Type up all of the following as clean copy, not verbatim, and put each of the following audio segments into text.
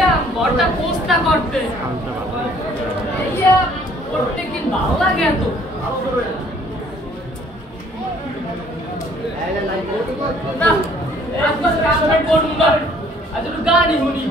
আইলাম ঘরটা পোস্টটা করতে এইয়া প্রত্যেকদিন ভালো লাগে এত না একবার কামড়ে করুন না আজ একটু গানই শুনি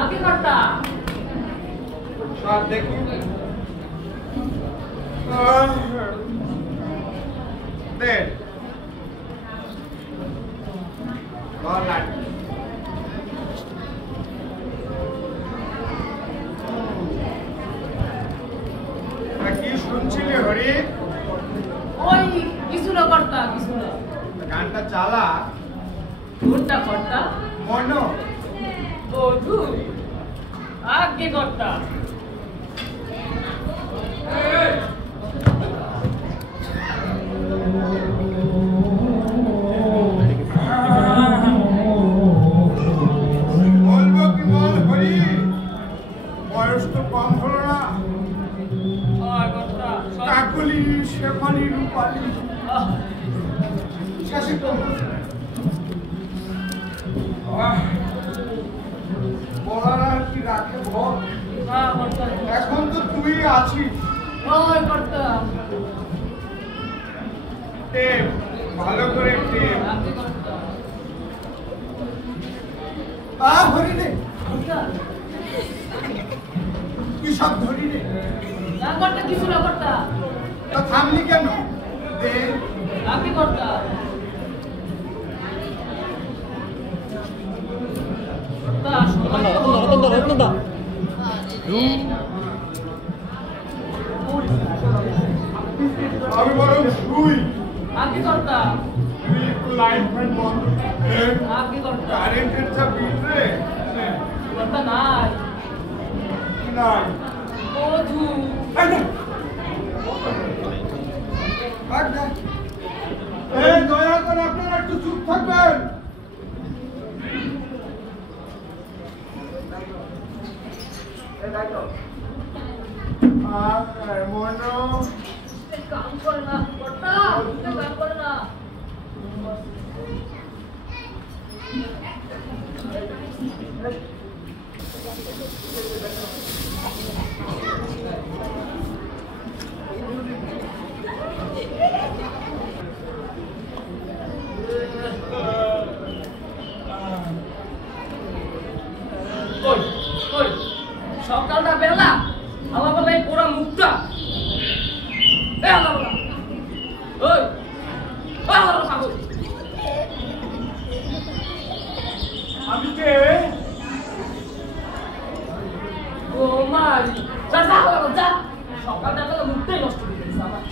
আগে করতা দেখি কি শুনছিলি হরি? ওই কিছু না করতা কিছু না গানটা চালা কোনটা করতা মনো বধু আগে করতা বলবো কি বল হরি, বয়স তো কম হলো না। কাকুলি শেফালি রূপালি শেষে তো বলার আর কি রাখে বল। এখন তো তুই আছিস। টেপ ভালো করে টেপ হরি রে কি সব ধরি রে কিছু না করতা তা থামলি কেন? দে আগে করতা আমি বরং শুই। আগে করতা তুই একটু লাইট ফ্যান বন্ধ আগে করতা কারেন্টের যা বিল রে করতা নাই নাই বধু দয়া করে আপনারা একটু চুপ থাকবেন। মনো কাম করে না করতা কাম করে না সকালটা বেলা আলাদা পুরা মুখটা আমি কে? ও মারি যা সকালটা বেলা মুখটাই নষ্ট করে দিয়েছে আমার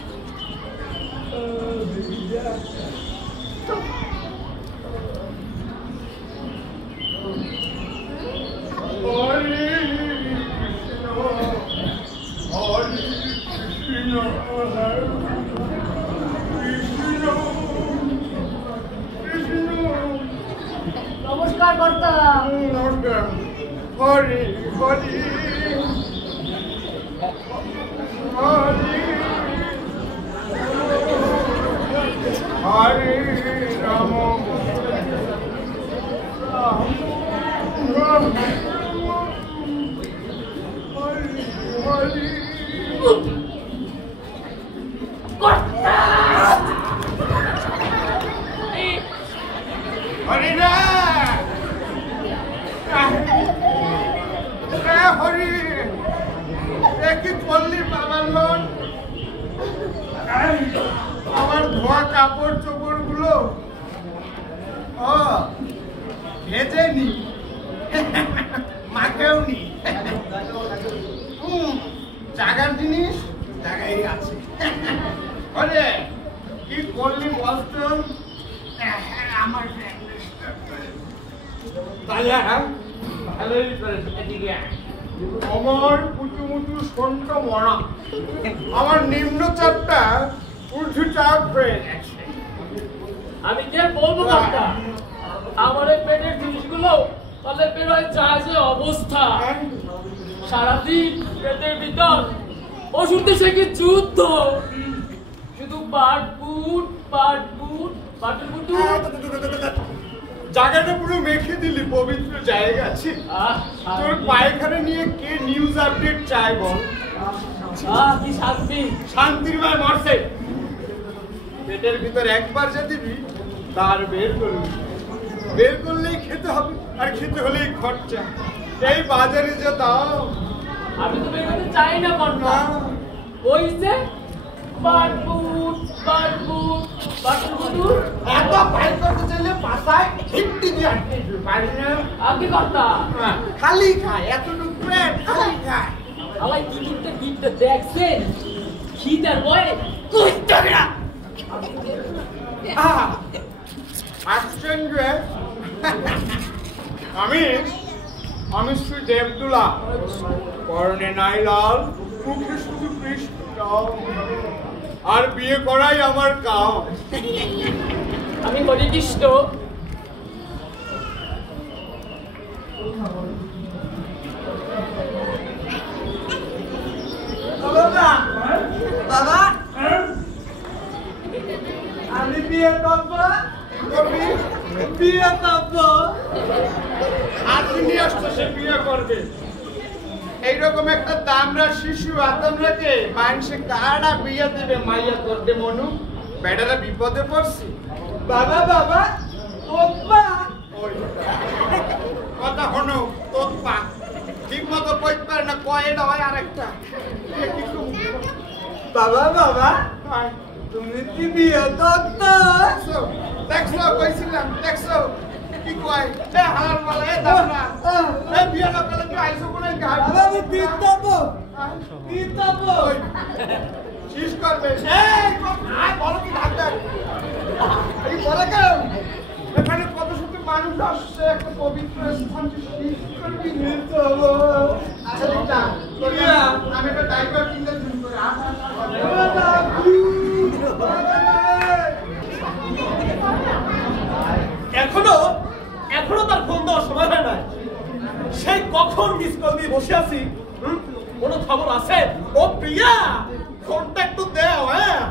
নমস্কার কর্তা হরি হরি হরি হরি রাম হরি হরি হরি রে হরি কি করলি বাবার লোন? আমার ধোয়া কাপড় চোপড় গুলো ভেজে নি মাকেও নি জায়গার জিনিস জায়গায় আছে। আরে কি করলি বলতো? আমার তাহলে ভালোই করেছে এদিকে আমার পুচু মুচু সন্টা মরা, আমার নিম্নচাপটা উঁচু চাপ হয়ে গেছে। আমি কে বলবো কথা, আমার এই পেটের জিনিসগুলো তাহলে বেরোয় যায় যে অবস্থা। সারাদিন পেটের ভিতর ওষুধে সে কি যুদ্ধ, শুধু বাটপুট বাটপুট বাটপুট। জায়গাটা পুরো মেখে দিলি, পবিত্র জায়গা আছে। তোর পায়খানা নিয়ে কে নিউজ আপডেট চায় বল? কি শান্তি, শান্তির ভাই মরছে। পেটের ভিতর একবার যে দিবি তার বের করবি, বের করলেই খেতে হবে, আর খেতে হলেই খরচা। এই বাজারে যে দাম। আমি তো বের করতে চাই না কন্যা, ওই যে বাটপুট বাটপুট বাটপুট এত ফাইল করতে চাইলে পাশায় হিটটি দিয়ে আটকে দিবি, পারি না? আগে কথা খালি খায়, এতটুকু পেট খালি খায়। আলাই টিকিটটা গিটটা দেখছেন, খিদার ভয়ে কুইতে না। আশ্চর্য। আমি শ্রী দেবদুলা, পরনে নাই লাল, মুখে শুধু কৃষ্ণ, আর বিয়ে করাই আমার কাম। আমি হরিকৃষ্ণ। বাবা আমি বিয়ে করবো, বিয়ে করবো। আপনি নিয়ে আসতো সে বিয়ে করবে। এইরকম একটা দামরা শিশু আতমরাকে মানুষে কারা বিয়ে দেবে? মাইয়া করতে মনু বেটারা বিপদে পড়ছি। বাবা বাবা তোপা, কথা হনো তোপা ঠিক মতো কইতে পারে না, কয় এটা হয় আরেকটা। বাবা বাবা তুমি কি বিয়ে করতো? দেখছো কইছিলাম, দেখছো কি কয় এ হালার মালা এ দামরা এ বিয়ে না করলে কি আইসো কোন গাড়ি? বাবা আমি পিতাবো পিতাবো শেষ করবে। এই আয় বলো কি ঢাকা এই বলে কেন? এখানে কত শত মানুষ আসছে, একটা পবিত্র স্থান শেষ করবি নিতে হবে। আচ্ছা আমি একটা ড্রাইভার কিনতে শুরু করে এখনো তার ফোন দেওয়ার সময় হয় নাই। সেই কখন মিস কল দিয়ে বসে আছি, কোনো খবর আছে? ও প্রিয়া ফোনটা একটু দেও। হ্যাঁ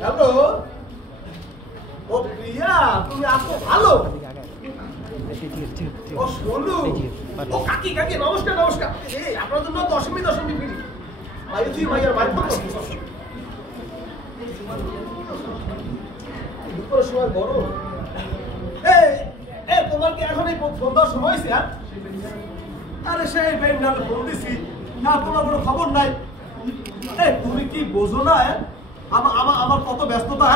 হ্যালো, ও প্রিয়া তুমি আসো, ভালো? ও শোনো, ও কাকি কাকি নমস্কার নমস্কার। আপনার জন্য দশমী দশমী ফিরি আইছি ভাইয়ার ভাই দুপুরের সময় গরম। তোমার কি এখন এই ফোন দেওয়ার সময় হয়েছে? আরে সেই বেঙ্গাল ফোন দিছি না, তোমার কোনো খবর নাই। তুমি কি বোঝো না আমার কত ব্যস্ততা?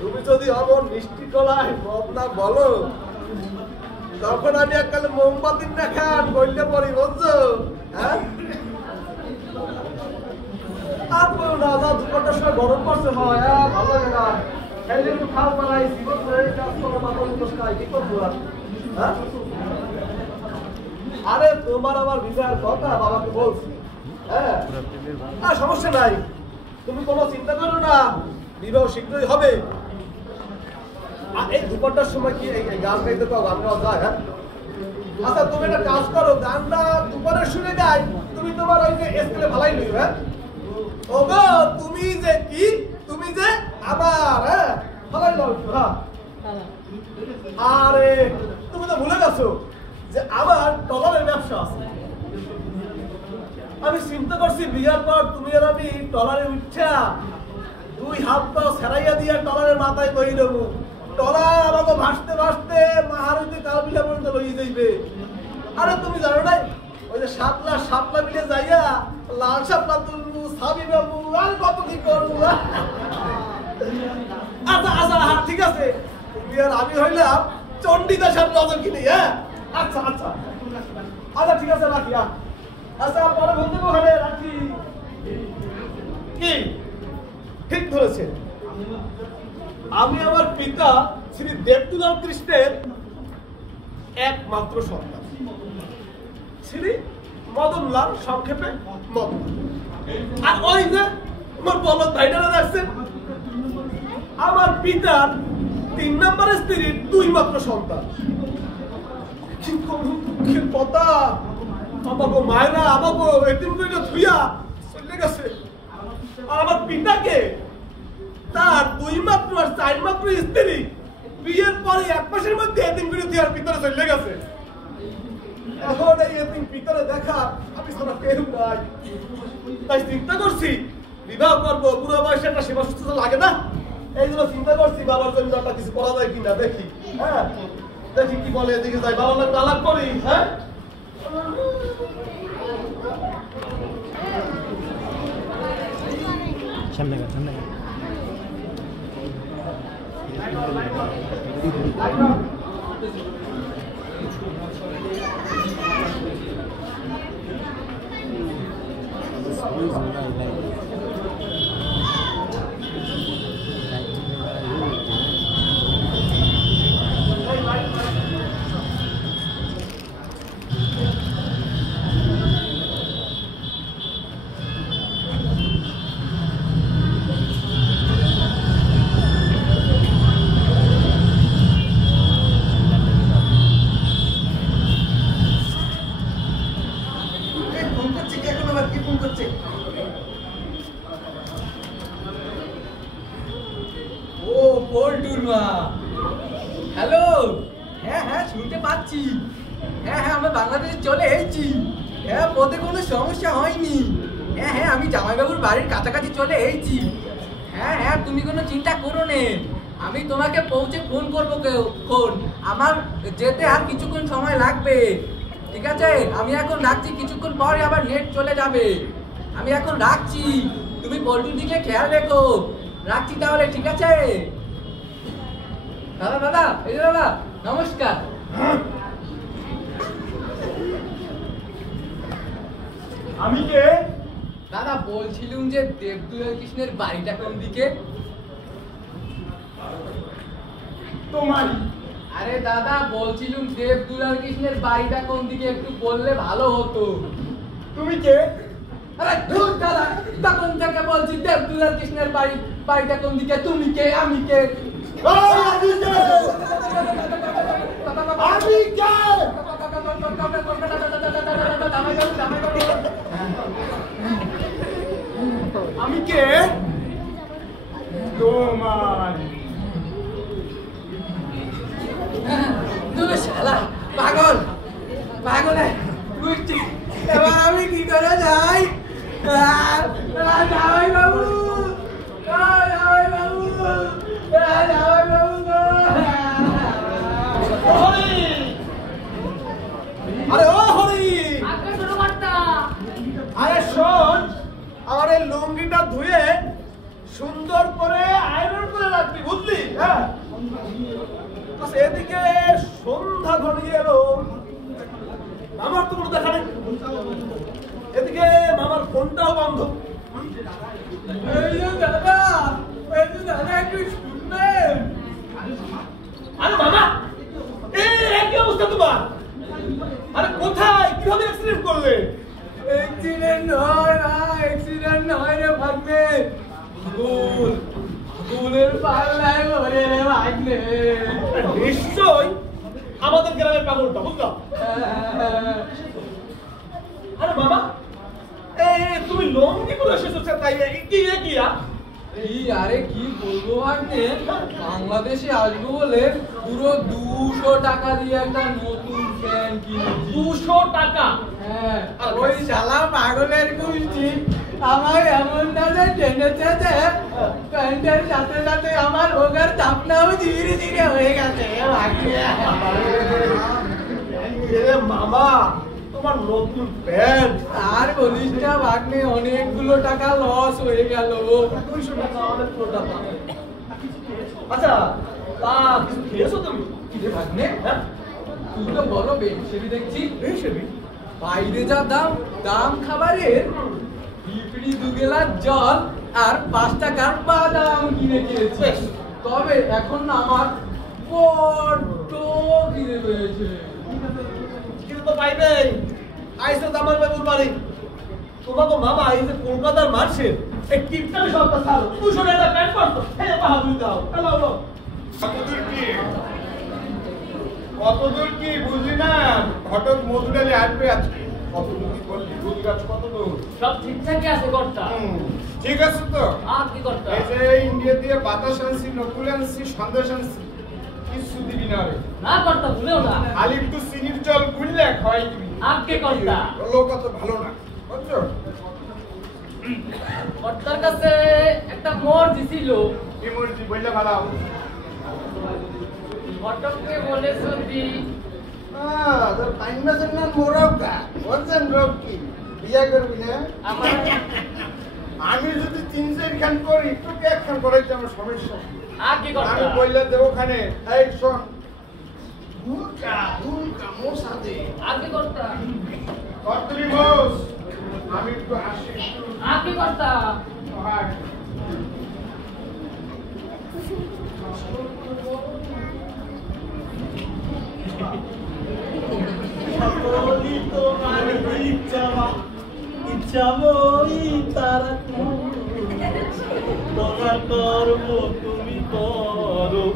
তুমি যদি আমার মিষ্টি কলায় না বলো, তখন আমি এককালে মোমবাতি না খান বলতে পারি, বুঝছো? হ্যাঁ দুপুরটার সময় গরম পড়ছে, হয় ভালো লাগে না। একটু খাও পালাই জীবন কাজ করো, খাই কি করবো? হ্যাঁ আরে তোমার আমার বিবাহের কথা বাবাকে বলছি। হ্যাঁ সমস্যা নাই, তুমি কোনো চিন্তা করো না, বিবাহ শীঘ্রই হবে। এই দুপুরটার সময় কি এই গান গাইতে পাও? গান গাওয়া যায়? হ্যাঁ আচ্ছা তুমি একটা কাজ করো, গানটা দুপুরের শুনে যাই, তুমি তোমার ওই যে স্কুলে ভালাই লইও। হ্যাঁ ওগো তুমি যে কি, তুমি যে আমার ভালাই লও। হ্যাঁ আরে তুমি তো ভুলে গেছো যে আমার টলারের ব্যবসা আছে। আমি চিন্তা করছি বিয়ার পর তুমি আর আমি টলারে উঠছা দুই হাত পা সেরাইয়া দিয়ে টলারের মাথায় বই দেবো। টলার আমাকে ভাসতে ভাসতে মাহারুতি কালবিলা পর্যন্ত লইয়ে যাইবে। আরে তুমি জানো না ওই যে সাপলা মিলে যাইয়া লাল সাপলা তুলবো, সাবি বাবু আর কত কি করবো। আচ্ছা আচ্ছা ঠিক আছে, তুমি আর আমি হইলাম চণ্ডীদাসের নজর কিনে, হ্যাঁ? আচ্ছা আচ্ছা আচ্ছা, ঠিক আছে, রাখি। আচ্ছা, পরে বলতে ওখানে রাখি। কি ঠিক ধরেছে, আমি আমার পিতা শ্রী দেবদুলাল কৃষ্ণের একমাত্র সন্তান, শ্রী মদনলাল, সংক্ষেপে মদন। আর ওই যে আমার বলদ ভাইটারা দেখছেন, আমার পিতার 3 নম্বরের স্ত্রীর 2 মাত্র সন্তান। কি করুন দুঃখের কথা, আমাকে মায়েরা আমাকে এতিম করে ধুইয়া চলে গেছে। আর আমার পিতাকে তার 2 মাত্র আর 4 মাত্র স্ত্রী বিয়ের পরে 1 মাসের মধ্যে এতিম করে দেওয়ার ভিতরে চলে গেছে। এখন এই এতিম পিতারে দেখা আমি সারা কেউ নাই, তাই চিন্তা করছি বিবাহ করবো। বুড়ো বয়সে একটা সেবা সুস্থতা লাগে না, এই জন্য চিন্তা করছি বাবার জন্য একটা কিছু করা যায় কিনা দেখি। হ্যাঁ, দেখি কি বলে, এদিকে যাই, বাবার লাগে আলাপ করি। হ্যাঁ, সামনে সামনে হ্যালো, হ্যাঁ হ্যাঁ শুনতে পাচ্ছি। হ্যাঁ হ্যাঁ, আমরা বাংলাদেশে চলে এসেছি। হ্যাঁ, পথে কোনো সমস্যা হয়নি। হ্যাঁ হ্যাঁ, আমি জামাইবাবুর বাড়ির কাছাকাছি চলে এসেছি। হ্যাঁ হ্যাঁ, তুমি কোনো চিন্তা করো না, আমি তোমাকে পৌঁছে ফোন করবো। ফোন আমার যেতে আর কিছুক্ষণ সময় লাগবে, ঠিক আছে? আমি এখন রাখছি, কিছুক্ষণ পরে আবার নেট চলে যাবে। আমি এখন রাখছি, তুমি পল্টুর দিকে খেয়াল রেখো। রাখছি তাহলে, ঠিক আছে? দাদা দাদা, এই যে দাদা, নমস্কার। আমি কে? দাদা বলছিলুম যে দেবদুলাল কৃষ্ণের বাড়িটা কোন দিকে? তোমারই। আরে দাদা বলছিলুম দেবদুলাল কৃষ্ণের বাড়িটা কোন দিকে, একটু বললে ভালো হতো। তুমি কে? আরে ধুর দাদা, তখন থেকে বলছি দেবদুলাল কৃষ্ণের বাড়িটা কোন দিকে, তুমি কে আমি কে? আমি কে? আমি কে? তোমার। তুমি শালা পাগল, পাগল বুঝছি। এবার আমি কি করে যাই? জামাই বাবু, জামাই বাবু, জামাই বাবু গো। আরে ও হরি, আরে শোন, আমার এই লুঙ্গিটা ধুয়ে সুন্দর করে আয়রন করে রাখবি, বুঝলি? হ্যাঁ, এদিকে সন্ধ্যা ঘনিয়ে এলো, আমার তো কোনো দেখা নেই। এদিকে মামার ফোনটাও বন্ধ। দাদা, দাদা একটু শুনবেন? আরে মামা, এই কি অবস্থা তোমার? আরে কোথায়, কিভাবে অ্যাক্সিডেন্ট করলে? অ্যাক্সিডেন্ট নয় না, অ্যাক্সিডেন্ট নয় রে ভাগ্নে, পাগল, পাগলের পাল্লায় ভরে রে ভাগ্নে। নিশ্চয় আমাদের গ্রামের পাগলটা, বুঝলাম। আরে বাবা, তুমি লঙ্গি পরে এসেছো, তাই কি এই আরে কি বলবো ভাগ্নে, বাংলাদেশে আসবো বলে পুরো 200 টাকা দিয়ে একটা নতুন প্যান্ট কিনেছি। 200 টাকা? হ্যাঁ, ওই শালা পাগলের গুষ্টি আমার এমন দাদা টেনেছে যে প্যান্টের সাথে সাথে আমার ওগার চাপনাও ধীরে ধীরে হয়ে গেছে। মামা, তোমার নতুন প্যান্ট? আর বলিস না ভাগ্নে, অনেকগুলো টাকা লস হয়ে গেল। 200 টাকা, অনেক টাকা। আচ্ছা, তা কিছু খেয়েছো তুমি? কি রে ভাগ্নে? হ্যাঁ তুই তো বড় বেশি দেখছি। বেশি বাইরে যা দাম খাবারের, পিঁপড়ি 2 গ্লাস জল আর 5 টাকার বাদাম কিনে খেয়েছি। তবে এখন না আমার বড্ড খিদে পেয়েছে। কিন্তু তো পাইবেই। আইসে জামাল বাবুর বাড়ি। তোমাকে মামা এই যে কলকাতার মার্শের এই টিপটা সবটা ছাড়ো। 200 টাকা প্যান্ট পরতো। এই বাহাদুরি দাও। Hello hello. কতদূর কি বুঝলি না? ঘটক মধুডালে আসবে আজকে। কতদূর কি বললি? বুঝলি কতদূর? সব ঠিকঠাকই আছে কর্তা। ঠিক আছে তো? আর কি কর্তা? এই যে ইন্ডিয়া দিয়ে বাতাস আনছি, নকুল আনছি, সন্দেশ আনছি, কিছু দিবি না রে। না কর্তা ভুলেও না। খালি একটু চিনির জল গুললে খাওয়াই দিবি। আজকে কর্তা। লোক অত ভালো না, বুঝছো? কর্তার কাছে একটা মর্জি ছিল। কি মর্জি বললে ভালো? ঘটককে বলে যদি তোর টাইম মেশিন না মোরাও কা বলছেন রোগ কি বিয়ে করবি না? আমার আমি যদি 3-4 খান করি তোকে একখান করাইতে আমার সমস্যা। আজকে আমি কর্তা। বললে দেবো ওখানে এই শোন হুলকা মশা দে আজকে কর্তা। কর্তরি বস আমি একটু আসি আজকে কর্তা। হয় সকলই তোমার ইচ্ছা মই তারা তোমার কর্ম তুমি করো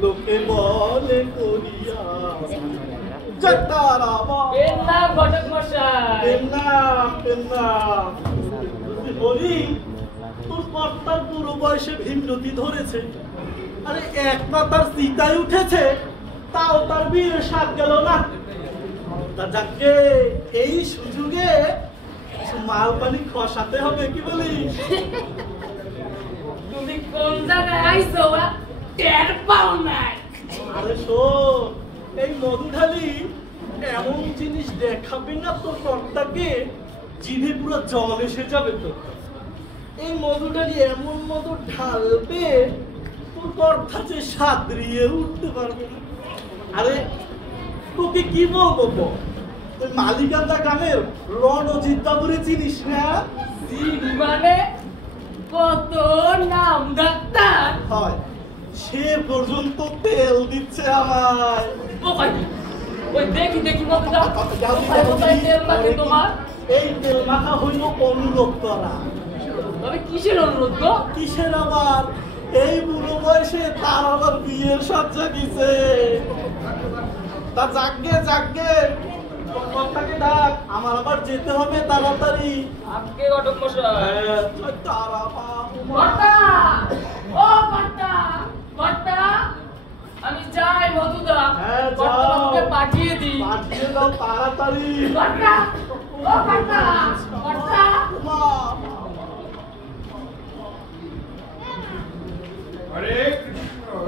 লোকে বলে করিয়া এর নাম ঘটক মশাই। বলি তোর কর্তার পুরো বয়সে ভিন্নতি ধরেছে। আরে একটা তার চিতায় উঠেছে, তাও তার বিয়ের স্বাদ গেল না। তা যাকে এই সুযোগে কিছু মাল পানি খসাতে হবে, কি বলিস? তুমি কোন জায়গায় আইছো ওরা টের পাও নাই। আরে শোন, এই মধুঢালি এমন জিনিস দেখাবে না তোর কর্তাকে, জিভে পুরো জল এসে যাবে তো। এই মধুঢালি এমন মধু ঢালবে তোর কর্তা যে সাদরিয়ে উঠতে পারবে না। আরে তোকে কি বলবো, ওই মালিকান্দা গ্রামের রণজিৎ বাবুরে চিনিস না? মানে কত নাম ডাক্তার। হয়, সে পর্যন্ত তেল দিচ্ছে আমায়। ও ভাই ওই দেখি মতো যাও। কোথায় তেল লাগে তোমার? এই তেল মাখা হইল অনুরোধ করা। তবে কিসের অনুরোধ গো? কিসের আবার? এই বুড়ো বয়সে তার আবার বিয়ের সজ্জা দিছে। তা জাগে কথাকে ডাক, আমার আবার যেতে হবে তাড়াতাড়ি। আজকে ঘটক মশাই। তারা বাবু কর্তা ও কর্তা কর্তা আমি যাই মধুদা। হ্যাঁ, যাও। কর্তাকে পাঠিয়ে দিই। পাঠিয়ে দাও তাড়াতাড়ি। কর্তা ও কর্তা কর্তা। মা হরে কৃষ্ণ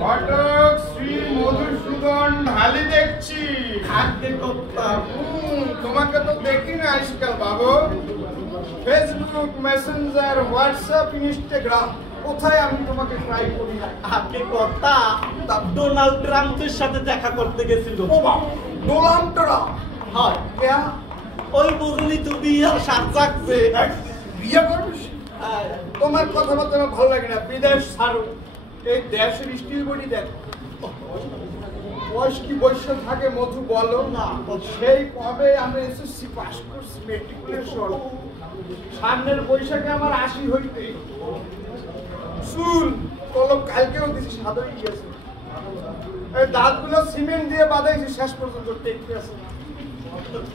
ঘটক শ্রী মধুসূদন ঢালি দেখছি। আগে করতাম। তোমাকে তো দেখি না আজকাল বাবু। ফেসবুক, মেসেঞ্জার, হোয়াটসঅ্যাপ, ইনস্টাগ্রাম কোথায় আমি তোমাকে ট্রাই করি না। আগে কর্তা ডোনাল্ড ট্রাম্পের সাথে দেখা করতে গেছিল। ও বাবা, ডোনাল্ড ট্রাম্প হয় কেয়া ওই বুঝলি তো বিয়ার সাত জাগছে। বিয়ে করবিস? তোমার কথাবার্তা আমার ভালো লাগে না। বিদেশ ছাড়ো, এই দেশের স্টিল বডি দেখ। বয়স কি বয়স থাকে মধু বলো না? সেই কবে আমরা এসএসসি পাস করছি, মেট্রিকুলেশন। সামনের বৈশাখে আমার 80 হইতে। চুল কলম কালকেও দিছি, সাদা হয়ে গেছে। এই দাঁতগুলো সিমেন্ট দিয়ে বাঁধাইছি, শেষ পর্যন্ত টেকতে আছে।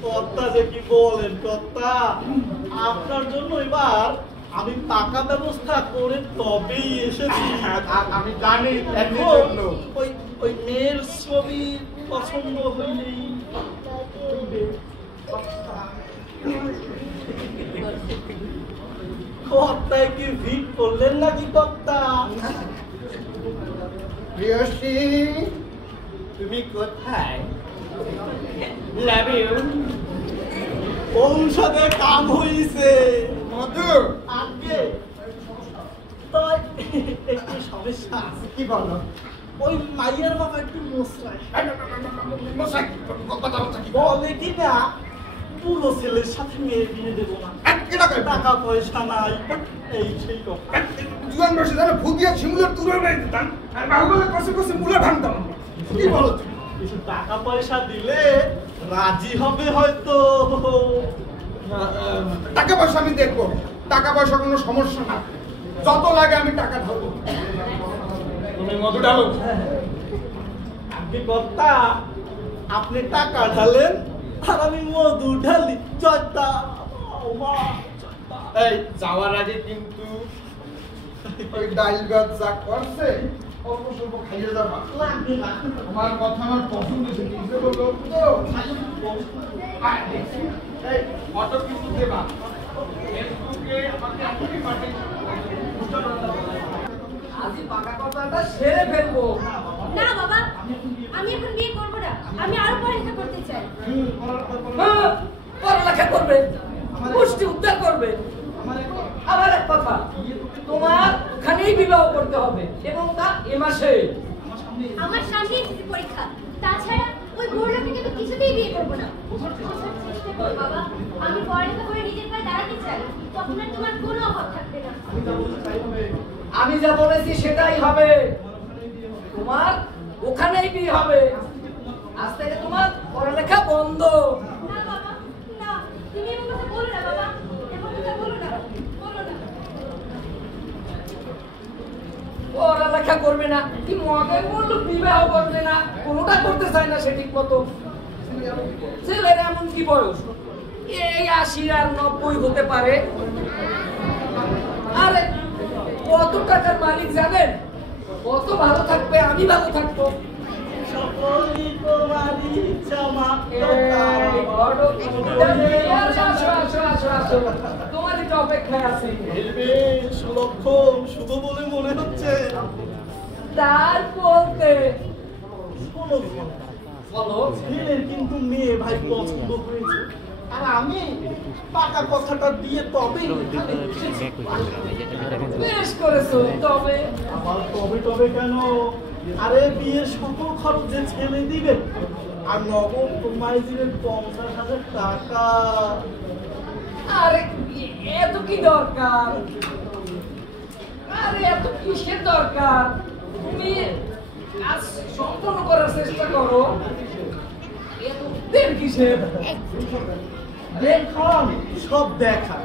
কর্তা যে কি বলেন কর্তা, আপনার জন্য এবার আমি টাকা ব্যবস্থা করে তবেই এসেছি। আমি জানি এমনি এখন জন্য। ওই মেয়ের ছবি পছন্দ হইলেই হইবে। কর্তায় কি ভিড় করলেন নাকি কর্তা? প্রিয়সী, তুমি কোথায়? Love you. ঔষধে কাম হইছে। মধু, আগে তাই একটু সমস্যা আছে কি বলো ওই মাইয়ার বাবা একটু মোসরায় মশাই কথা বলছে কি বলে কি না পুরো ছেলের সাথে মেয়ে বিয়ে দেবো না টাকা পয়সা নাই এই সেই কথা দুজন বসে জানো ভূত দিয়ে শিমুলের তুলে নাই দিতাম আর বাহুবলে কষে কষে মুলা ভাঙতাম কি বলো তুমি কিছু টাকা পয়সা দিলে রাজি হবে হয়তো টাকা পয়সা আমি দেখবো টাকা পয়সা কোনো সমস্যা না যত লাগে আমি টাকা ঢালবো তুমি মধু ঢালো আপনি কর্তা আপনি টাকা ঢালেন আর আমি মধু ঢালি চটা এই যাওয়ার আগে কিন্তু ওই ডাইল ভাত যা করছে অল্প স্বল্প খাইয়ে যাবা লাগবে না আমার কথা আমার পছন্দ হয়েছে নিজে বললো তো এই অটো কিন্তু দেবা ফেসবুকে আমাকে এখনই পাঠিয়ে আজ পাকা কথাটা সেরে ফেলবো। না বাবা আমি এখন বিয়ে করব না আমি আরো পড়ালেখা করতে চাই হ্যাঁ, পড়ালেখা করবে পুষ্টি উদ্ধার করবে। আবার এক কথা তোমার ওখানেই বিবাহ করতে হবে এবং তা এ মাসে। আমার সামনে এসেছে পরীক্ষা তাছাড়া ওই বুড়োটাকে আমি কিছুতেই বিয়ে করব না বোঝার চেষ্টা করো বাবা আমি পড়ালেখা করে নিজের পায়ে দাঁড়াতে চাই তখন আর তোমার কোনো অভাব থাকবে না আমি যা বলেছি সেটাই হবে, তোমার ওখানেই বিয়ে হবে। আজ থেকে তোমার পড়ালেখা বন্ধ। না বাবা না তুমি এমন কথা বলো না বাবা এমন কথা বলো না পড়ালেখা করবে না কি মগে বললো, বিবাহ করবে না, কোনোটা করতে চায় না সে ঠিক মতো। ছেলের এমন কি বয়স, এই 80 আর 90 হতে পারে। আরে কত টাকার মালিক জানেন, কত ভালো থাকবে, আমি ভালো থাকবো। সকলই তোমারই ইচ্ছা মা তোমার একটু অপেক্ষায় আছি। সুলক্ষণ শুভ বলে মনে হচ্ছে তার বলতে শোনো বলো, ছেলের কিন্তু মেয়ে ভাই পছন্দ হয়েছে আর আমি পাকা কথাটা দিয়ে তবেই এখানে এসেছি। বেশ করেছো। তবে আবার তবে তবে কেন, আরে বিয়ের সকল খরচ যে ছেলে দিবে আর নগদ তোমায় দিবে 50,000 টাকা। আরে এত কি দরকার, আরে এত কিসের দরকার, তুমি কাজ সম্পূর্ণ করার চেষ্টা করো। এত দেরি কিসের? দেখুন সব দেখা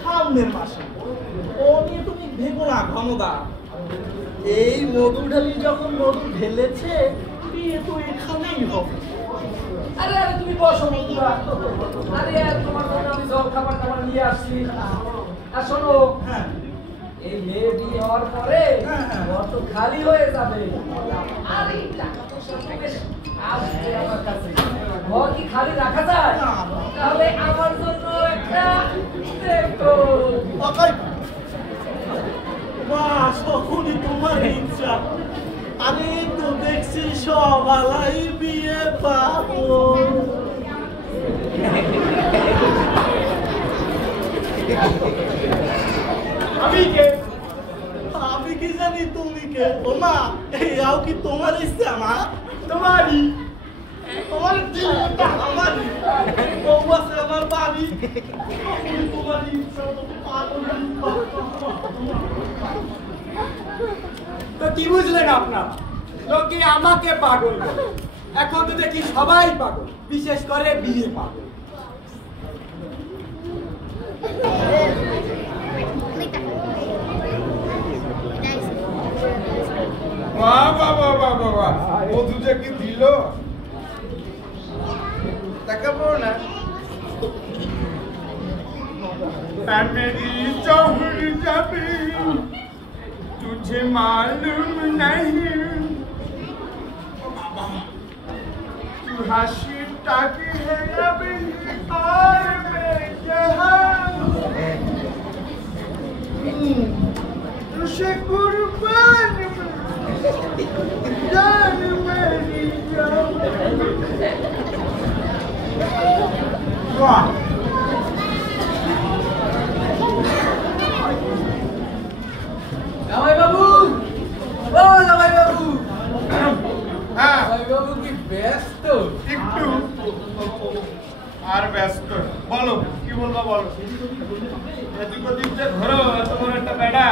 সামনের মাসে ও নিয়ে তুমি ভেবো না ঘনদা। এই মধু ঢালি যখন মধু ঢেলেছে বিয়ে তো এখানেই হবে। আরে আরে তুমি বসো বন্ধুরা। আরে আর তোমার জন্য আমি জল খাবার টাবার নিয়ে আসছি। আর শোনো, হ্যাঁ এই মেয়ে বিয়ে হওয়ার পরে হ্যাঁ। ঘর তো খালি হয়ে যাবে। আর এই টাকা পয়সা বেশ আসবে আমার কাছে, ঘর কি খালি রাখা যায়? না। তাহলে আমার জন্য একটা দেখো। বাহ সকলই তোমার ইচ্ছা। আমি তো দেখছি সবাই বিয়ে পাবো। আমি কে? আমি কি জানি তুমি কে? ও মা এই আও কি তোমার ইচ্ছা মা? তোমারই। তোমার জীবনটা আমারই। বউ আছে আমার বাড়ি। তোমার ইচ্ছা তো পাগল। তো কি বুঝলেন আপনার? লোকে আমাকে পাগল বলে, এখন তো দেখি সবাই পাগল, বিশেষ করে বিয়ে পাগল। বাহ বাহ বাহ বাহ বাহ বাহ মধু যে কি দিল দেখাবো না मेरी जोहर जब तुझे मालूम नहीं तू हंसी ताकि है अभी और मैं जहाँ तुझे कुर्बान जान मेरी जान वाह জামাই বাবু, আর ব্যস্ত বলো কি বলবো বলো এদিক ওদিক যে ঘোরো এত বড় একটা বেড়া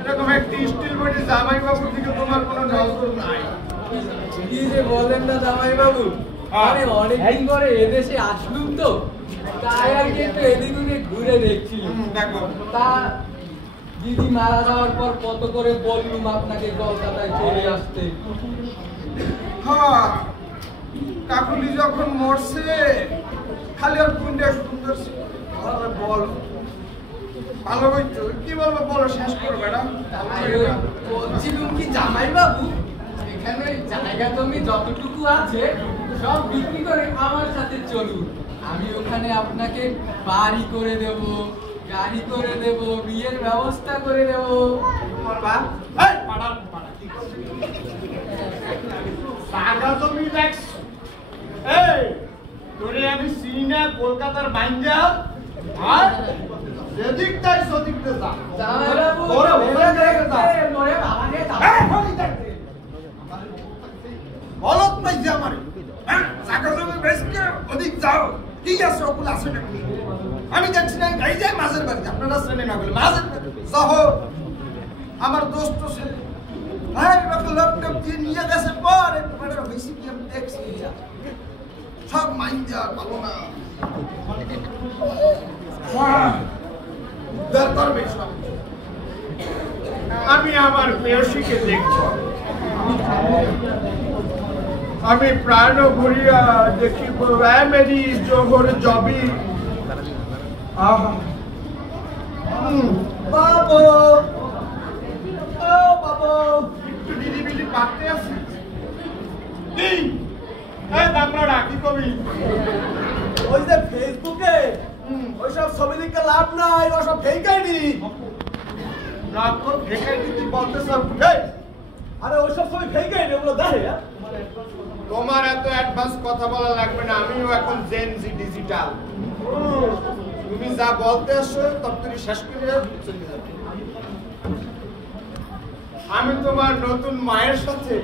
এরকম একটি স্টিল বডি জামাই বাবুর দিকে তোমার কোনো নজর নাই কি যে বলেন না জামাই বাবু আমি অনেকদিন পরে এদেশে আসলুম তো তাই আর কি একটু এদিক ওদিক ঘুরে দেখছিলাম দেখো তা দিদি মারা যাওয়ার পর কত করে বললুম আপনাকে কলকাতায় চলে আসতে হ্যাঁ কাকুলি যখন মরছে খালি আর কুন্ডা সুন্দর বল ভালো হইতো কি বলবো বলো শেষ করো ম্যাডাম বলছিলাম কি জামাই বাবু এখানে জায়গা জমি যতটুকু আছে সব বিক্রি করে আমার সাথে চলুন আমি ওখানে আপনাকে বাড়ি করে দেব গাড়ি করে দেব বিয়ের ব্যবস্থা করে দেব করবা এই পাড়ার পাড়া কি করছিস জায়গা জমি দেখছ এই তোরে আমি চিনি না কলকাতার বাইন্দা আর যেদিক তাই সদিকতে যা জামাই বাবু ওরে ওখানে দেখে যা মরে বাবাকে এই হলি দেখতে বলত পাইছে আমারে হ্যাঁ জায়গা জমি বেচকে ওদিক যাও কি আছে ওগুলো আছে নাকি আমি দেখছি না গাড়ি যাই মাঝের বাড়িতে আপনারা শ্রেণী না বলে মাঝের সহ আমার দোস্ত ছেলে হ্যাঁ বাকি ল্যাপটপ দিয়ে নিয়ে গেছে পর একটু বেড়ে হয়েছে কি আমি দেখছি সব মাইন্ডা ভালো না উদ্ধার করবে সব আমি আমার প্রেয়সীকে দেখব আমি প্রাণ ভরিয়া দেখিব মেরি জোহর জবি বাবু ও বাবু একটু দিদিবিলি পাকতে আছে এই দামড়া কি কবি ওই যে ফেসবুকে ওইসব ছবি লিখে লাভ নাই ওসব ফেক আইডি না তো ফেকাই দিতে বলতে সব আরে ওইসব ছবি ফেক আইডি ওগুলো দেখে তোমার এত অ্যাডভান্স কথা বলা লাগবে না আমিও এখন জেন জি ডিজিটাল তুমি যা বলতে আসছো তত্ত্বরি শেষ করে চলে যাবে আমি তোমার নতুন মায়ের সাথে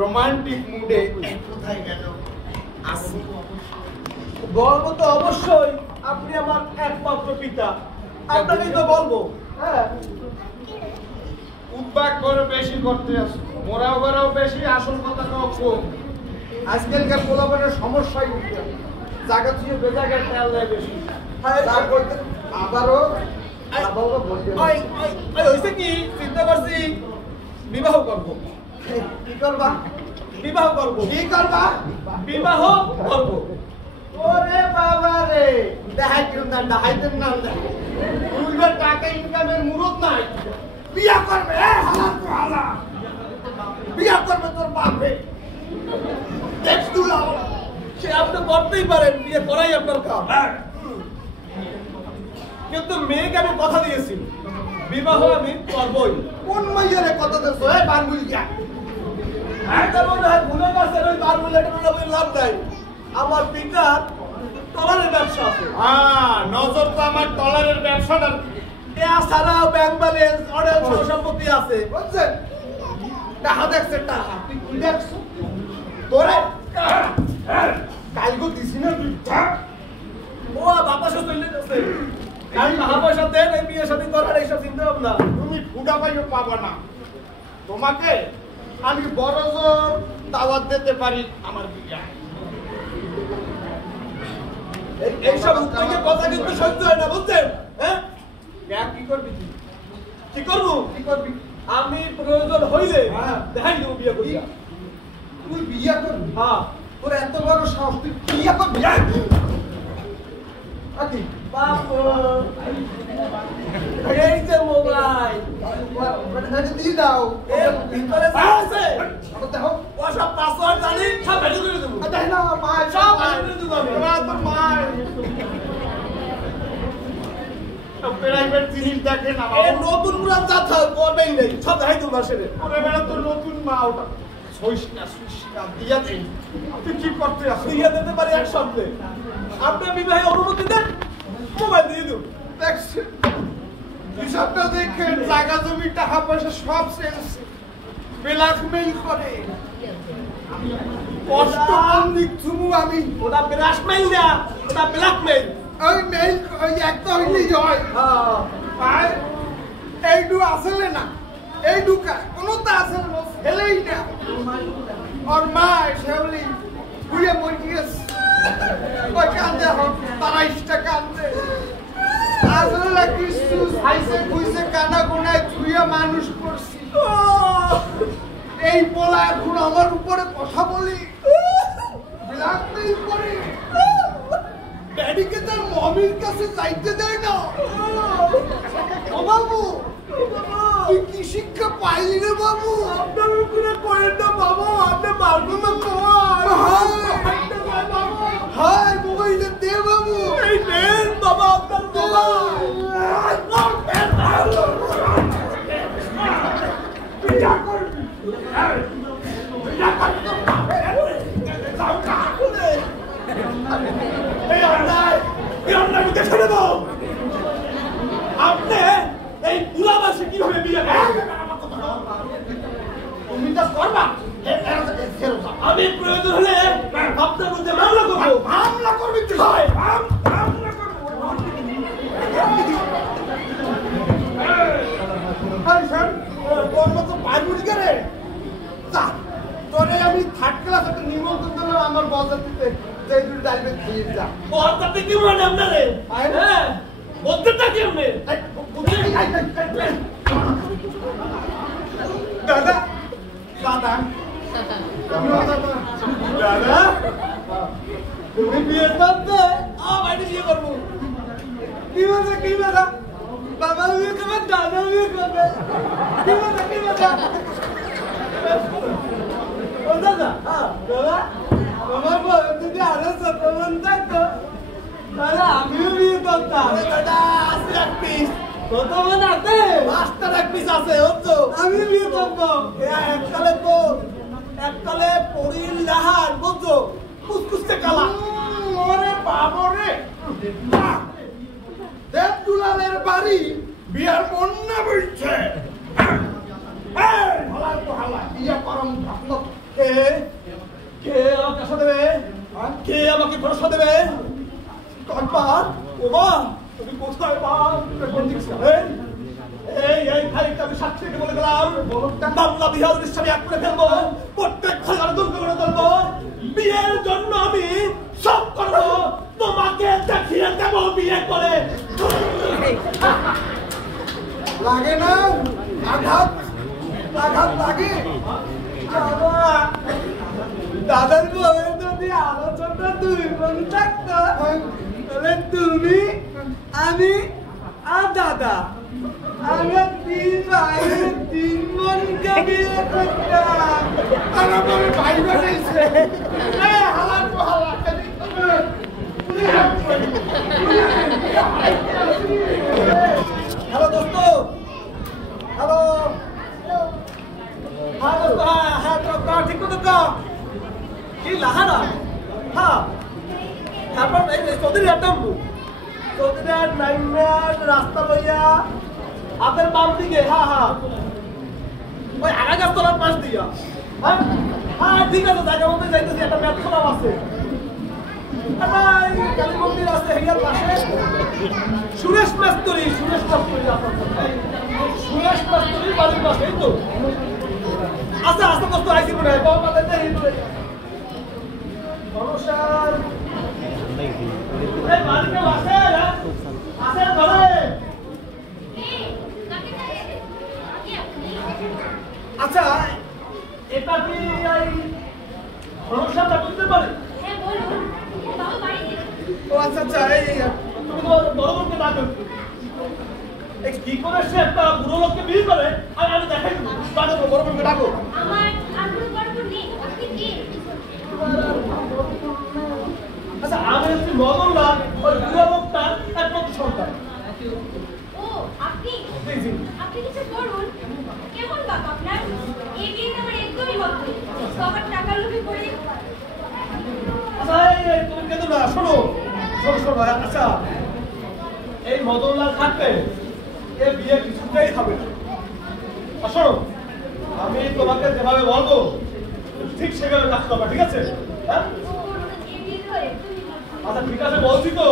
রোমান্টিক মুডে কোথায় গেল আসি গর্ব তো অবশ্যই আপনি আমার একমাত্র পিতা আপনাকেই তো বলবো হ্যাঁ উদ্বাগ করে বেশি করতে আসো মোরাও করাও বেশি আসল কথাটাও কম আজকালকার পোলাপানের সমস্যাই উঠবে জায়গা থেকে বেজায়গায় খেয়াল দেয় বেশি যা বলতে আবারও হয়েছে কি চিন্তা করছি বিবাহ করব কি করবা বিবাহ করব কি করবা বিবাহ করব ওরে বাবা রে দেখাই কেউ না দেখাইতেন না উল্টো টাকা ইনকামের মুরত নাই বিয়া করবে হালা বিয়া করবে তোর বাপে দেখ তুলা সে আপনি করতেই পারেন বিয়ে করাই আপনার কাজ কিন্তু মেয়েকে আমি কথা দিয়েছি বিবাহ আমি করবই কোন মাইয়ারে কথা দেছো এই বারগুলি গিয়া একটা মনে হয় ভুলে গেছেন ওই বারমুলেটের লাভ নাই আমার পিতার টলারের ব্যবসা আছে নজর তো আমার ডলারের ব্যবসাটার এছাড়াও ব্যাংক ব্যালেন্স অনেক সম্পত্তি আছে বুঝছেন টাকা দেখছে টাকা তুই কি দেখছো তোরে কালগো দিছি না তুই ও বাতাস চলে গেছে কাল টাকা পয়সা দেন এই বিয়ের সাথে করার এইসব চিন্তা ভাবনা তুমি ফুটা পাইও পাবা না তোমাকে আমি বড় জোর দাওয়াত দিতে পারি আমার বিয়ে এইসব উদ্যোগে কথা কিন্তু সহ্য হয় না বুঝছেন হ্যাঁ কি করবি তুই কি করবো কি করবি আমি প্রয়োজন হইলে হ্যাঁ। দেখাই দেবো বিয়ে করি তুই বিয়ে করবি হ্যাঁ তোর এত বড় সাহস তুই বিয়ে করবি আদি বাবু এই যে মোবাইল মানে দিয়ে দাও এর ভিতরে যা আছে দেখো ও সব পাসওয়ার্ড জানি সব ভেঙে করে দেবো দেখ না মা সব ভেঙে করে দেবো আমি তোর মা প্রাইভেট জিনিস দেখে না এই নতুন পুরান যাত্রা করবেই নেই সব দেখাই দেবো মাসের ওরে বেড়া তোর নতুন মা ওটা সইস্কা দিয়া দেই তুই কি করতে আসছিস দিয়ে দিতে পারি এক শব্দে আপনি বিবাহে অনুমতি দেন মোবাইল দিয়ে দেবো দেখছেন হিসাবটা দেখেন জায়গা জমি টাকা পয়সা সব শেষ ব্ল্যাকমেইল করে কষ্ট কম দিচ্ছু আমি ওটা ব্ল্যাকমেইল না ওটা ব্ল্যাকমেইল ওই মেইল ওই একটা হইলেই হয় আর এইটু আসলে না এইটু কোনো তা আসলে না ফেলেই না আর মা শেওলি ঘুরে মরে গিয়েছে ওই কান্দে এখন তারা ইষ্ট কান্দে আসলে কিছু খাইছে খুইছে কানা কোনায় ছুঁয়ে মানুষ করছি এই বলা এখন আমার উপরে কথা বলি ব্ল্যাকমেইল করে ড্যাডিকে তার মমির কাছে যাইতে দেয় না ও বাবু তুই কি শিক্ষা পাইলি রে বাবু আপনার উপরে করেন না বাবু আপনি পারবো না হাই মোবাইলটা দে বাবু এই নেন বাবা আপনার আপনি এই বুড়া মাসে কিভাবে বিয়ে তুমি তা করবা আমি প্রয়োজন হলে আপনার মধ্যে মামলা করবো মামলা করবি তুই মামলা করবো তোর মতো পাইবুড়ি করে তোরে আমি থার্ড ক্লাস একটা নিমন্ত্রণ দিলাম আমার বজাতিতে যে দুটো ডাইবে খেয়ে যা তাতে কি মানে আপনারে হ্যাঁ বলতেটা কি আপনি দাদা দাদা দাদা তুমি বিয়ে করবে বাইরে বিয়ে করবো কি বলছে কি দাদা বাবা বিয়ে করবে দাদা বিয়ে করবে কি বলছে কি বলছে ও দাদা দাদা আমার বউ যদি আরো ছোট মন থাকতো তাহলে আমিও বিয়ে করতাম দাদা আছে এক পিস কত মন আছে 5টা এক পিস আছে হতো আমি বিয়ে করবো এককালে তো এককালে পরিল লাহার বুঝছো কুসকুসতে কালা ওরে বাবরে দেব দুলালের বাড়ি বিয়ার বন্যা বইছে হালা তো হালা ইয়া করম ভাবলো কে কে আমাকে ভরসা দেবে কে আমাকে ভরসা দেবে কতবার ওমা তুমি কোথায় এই খালিকটা আমি সাক্ষী রেখে বলে দিলাম মামলা বিহার উড়িষ্যা এক করে ফেলবো প্রত্যেক খালিকার দুর্ঘটনা করবো বিয়ের জন্য আমি সব করবো তোমাকে দেখিয়ে দেবো বিয়ে করে লাগে না আঘাত আঘাত লাগে দাদার বউয়ের যদি আলোচনা 2 বোন থাকতো তাহলে তুমি আমি আর দাদা আমরা 3 ভাই 3 বোনকে বিয়ে করতাম আমার ভাই বানাইছে হালা তো হালা হ্যালো দোস্ত হ্যালো হ্যাঁ দোস্ত হ্যাঁ তো ঠিক মতো কি লাহারা হ্যাঁ তারপর এই চৌধুরী একদম চৌধুরী নাইমের রাস্তা লইয়া আপনার বাম দিকে হ্যাঁ হ্যাঁ ওই আগাগাছ তলার পাশ দিয়া হ্যাঁ হ্যাঁ ঠিক আছে জায়গা মধ্যে যাইতেছি একটা প্ল্যাটফর্ম আছে কালী মন্দির আছে হেয়ার পাশে সুরেশ মাস্তুরি বাড়ির পাশে এই তো আচ্ছা আস্তে কষ্ট আইসি মনে হয় বাবা মাথায় দেয় নমস্কার এই বাড়িতে আছে আছে ঘরে আচ্ছা এটা কি এই নমস্কারটা বুঝতে পারে হ্যাঁ বলুন বাবা বাড়িতে ও আচ্ছা আচ্ছা এই তুমি তো বড় করতে ডাকো এই কি করে সে একটা বুড়ো লোককে বিয়ে করে আর আমি দেখাই দেবো ডাকো বড় করতে ডাকো আমার আর কোনো বড় নেই আপনি কে আচ্ছা আমি হচ্ছি মদনলাল ওই বুড়ো লোকটার একমাত্র সন্তান ও আপনি জি জি আপনি কিছু করুন কেমন বাবা আপনার এই বিয়ে আমার একদমই মত নেই বাবার টাকা লোভে পড়ে আচ্ছা এই তুমি কেঁদো না শোনো শোনো শোনো আচ্ছা এই মদনলাল থাকবে এ বিয়ে কিছুতেই হবে না শোনো আমি তোমাকে যেভাবে বলবো ঠিক সেভাবে কাজ করবা, ঠিক আছে? হ্যাঁ আচ্ছা ঠিক আছে বলছি তো,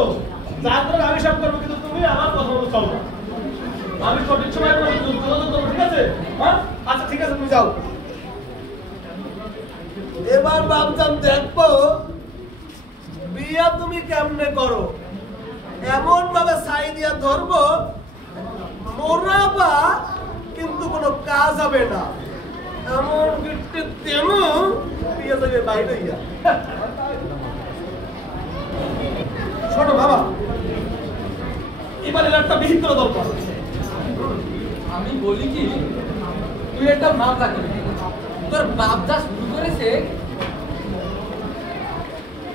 যা করে আমি সব করবো, কিন্তু তুমি আমার কথা মতো চলবে। আমি সঠিক সময় যোগাযোগ করবো, ঠিক আছে? হ্যাঁ আচ্ছা ঠিক আছে, তুমি যাও। এবার ভাবতাম দেখবো বিয়া তুমি কেমনে করো, এমন ভাবে ছাই দিয়া ধরবো মোরাবা কিন্তু কোনো কাজ হবে না, এমন গিট্টি তেমন বিয়ে যাবে বাইরে গিয়া। শোনো বাবা, এবারে একটা বিহিত করা দরকার। আমি বলি কি, তুই একটা মামলা করবি, তোর বাপ যা শুরু করেছে।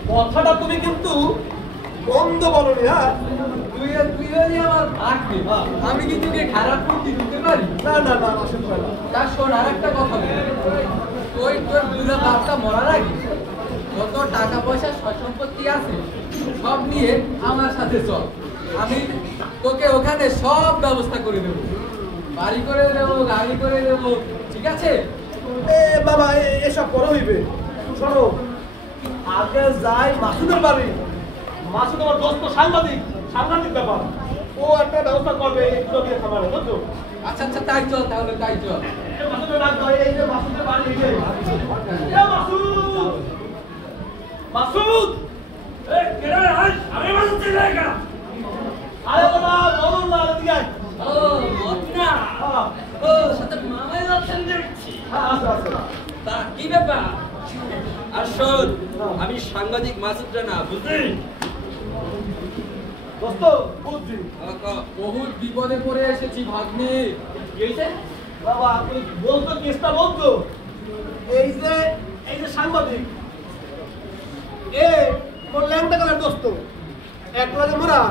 কথাটা তুমি কিন্তু বন্ধ বলনি। হ্যাঁ তুই যদি আমার ভাগবে, আমি কি তোকে খারাপ বুদ্ধি দিতে পারি? না না না না, শুনবে না। তার শোন আর একটা কথা বলি, তোর বুড়া বাপটা মরার আগে কত টাকা পয়সা সয় সম্পত্তি আছে সব নিয়ে আমার সাথে চল, আমি তোকে ওখানে সব ব্যবস্থা করে দেবো, বাড়ি করে দেবো, গাড়ি করে দেবো, ঠিক আছে? এ বাবা এসব পরে হইবে। শোনো, আগে যাই মাসুদের বাড়ি। মাসুদ আমার দোস্ত, সাংবাদিক ব্যাপার, ও একটা ব্যবস্থা করবে এগুলো দিয়ে খাবারে, বুঝছো? আচ্ছা আচ্ছা তাই চল, তাহলে তাই চল। মাসুদের ডাক দাও, এই যে মাসুদের বাড়ি, এই যে মাসুদ, মাসুদ, এই কেডা আজ আমি মাসুদ জায়গা। আরে বাবা বলুন না, এদিকে আয়। ও মতনা, হ্যাঁ ও সাথে মামাই আছেন দেখছি। হ্যাঁ আচ্ছা আচ্ছা। তা কি ব্যাপার? আর শোন, আমি সাংবাদিক মাসুদ রানা, বুঝলি? দোস্ত বুঝছি বহুত বিপদে পড়ে এসেছি ভাগ্নে। কি হয়েছে? বাবা, আপনি বলতো কেসটা বলতো। এই যে সাংবাদিক, এ মোর ল্যাংটা কালার দোস্ত, এক লাগে মোরা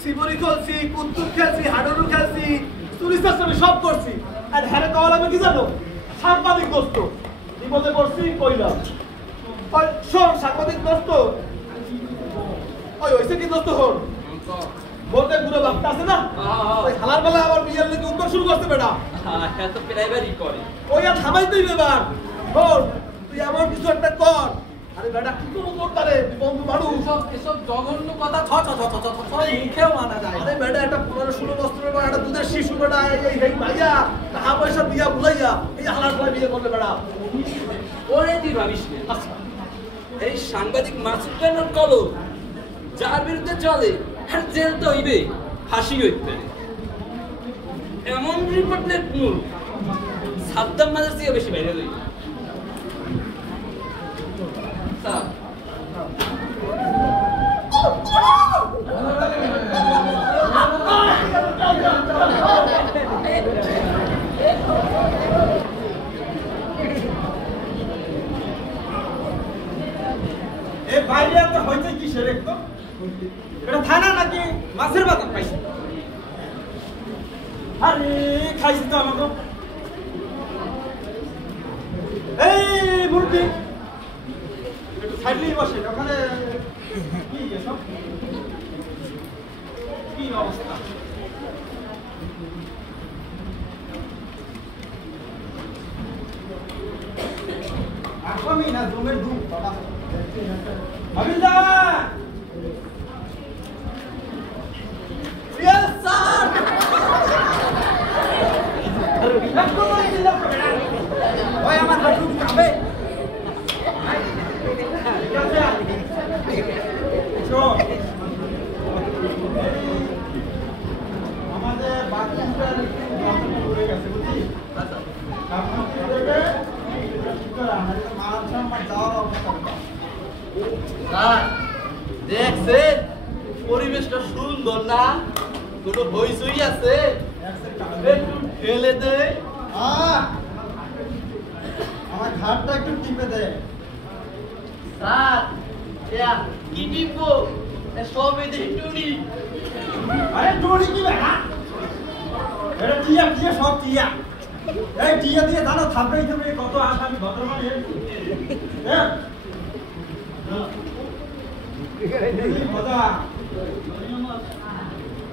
শিবরি খেলছি, কুত্তুর খেলছি, হাডুরু খেলছি, চুরিস্তার সঙ্গে সব করছি। আর হ্যাঁ কওয়া লাগবে কি জানো? সাংবাদিক দোস্ত, বিপদে পড়ছি কইলাম। ওই শোন সাংবাদিক দোস্ত, ওই হইছে কি দোস্ত হন বলতে পুরো বাপটা আছে না, ওই হালার বেলা আবার বিয়ের লেগে উত্তর শুরু করতে বেটা। হ্যাঁ তো প্রাইভেটই করে। ওই আর থামাই তুই এবার বল, তুই এমন কিছু একটা কর। আরে বেটা কি করবো করতারে, বন্ধু মানুষ। এসব জঘন্য কথা মুখেও মানা যায়। আরে বেটা একটা 15-16 বছরের বড় একটা দুধের শিশু বেটা, এই ভাইয়া টাকা পয়সা দিয়া বুলাইয়া এই হালার বেলা বিয়ে করলে বেটা। ওরে তুই ভাবিস না। আচ্ছা, এই সাংবাদিক মাসুদ রানার কলম যার বিরুদ্ধে চলে আর জেল তো হইবে, ফাঁসি হইতে এমন রিপোর্টের মূল সাদ্দাম মাজার থেকে বেশি বাইরে হইবে। এই বাইরে এত হইছে কি সেরে তো? এটা থানা নাকি মাছের বাজার পাইছে? আরে খাইছি তো আমাকে। এই মুরগি একটু সাইডলেই বসে, ওখানে কি এসব কি অবস্থা? আমি না জমের দুধ বাবা হাবিলদা। Yes sir. ওই আমার হাঁটু কাঁপে। আমাদের বাথরুমটার পড়ে গেছে বুঝলি? দেখছেন পরিবেশটা সুন্দর না? কোনো হইচই আছে? একটু ঠেলে দে, আমার ঘাটটা একটু টিপে দে। স্যার কি টিপবো? সব এদের টুনি। আরে টুনি কি বেটা? এটা টিয়া টিয়া সব টিয়া। এই টিয়া দিয়ে জানো থাপড়াই থাপড়াই কত আসামি ভদ্রমানে। হ্যাঁ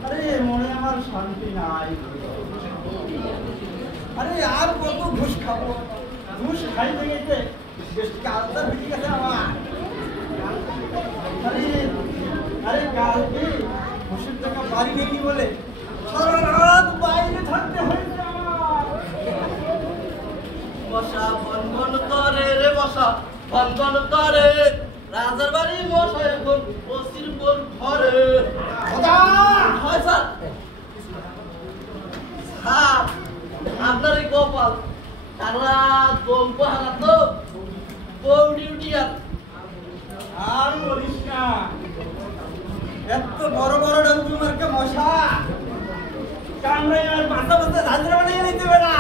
আরে মনে আমার শান্তি নাই। আরে আর কত ঘুষ খাবো, ঘুষ খাইতে গেছে বেশ কালটা বেরিয়ে গেছে আমার। আরে আরে কালকে ঘুষের টাকা বাড়ি নেই বলে সারা রাত বাইরে থাকতে হয়েছে আমার। বসা বনবন করে রে বসা বনবন করে রাজার বাড়ি বসা এখন ওসির পর ঘরে। হয় স্যার, স্যার আপনার এই কপাল সারা দম পাহারা তো বউ ডিউটি আর বলিস না, এত বড় বড় ডঙ্গু মার্কে মশা কামড়ে আর মাথা মাথা ঝাঁঝরা বানিয়ে নিতে বেড়া।